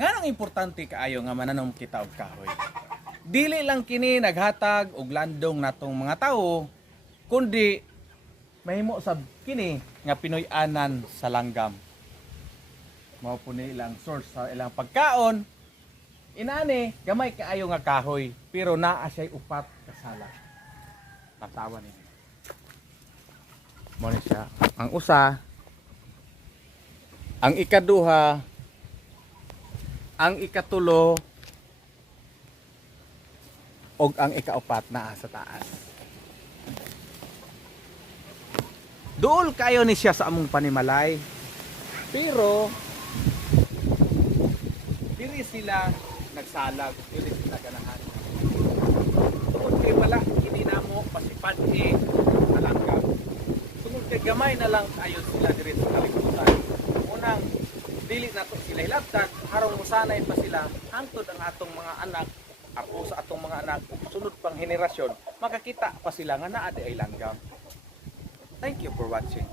Nganong importante kaayo nga mananom kita og kahoy. Dili lang kini naghatag og landong natong mga tawo, kundi mahimo sab kini nga Pinoy-anan sa langgam. Mao po ni ilang source sa ilang pagkaon. Inani, gamay kaayo nga kahoy, pero naa siya'y upat kasala. Tatawa ni. Mo ni siya. Ang usa, ang ikaduha, ang ikatulo, og ang ikaupat naa sa taas. Duol kayo ni siya sa among panimalay. Pero dili sila nagsalag, dili sila ganahan. Tungod kay wala kini namo pasipad nalanggam. Tungod kay gamay na lang ayon sila diri sa kalibutan. Unang dili nato sila hilabtan, harong musanay pa sila hangtod ang atong mga anak, ako sa atong mga anak, sunod pang henerasyon, makakita pa sila nga naa di ay langgam. Thank you for watching.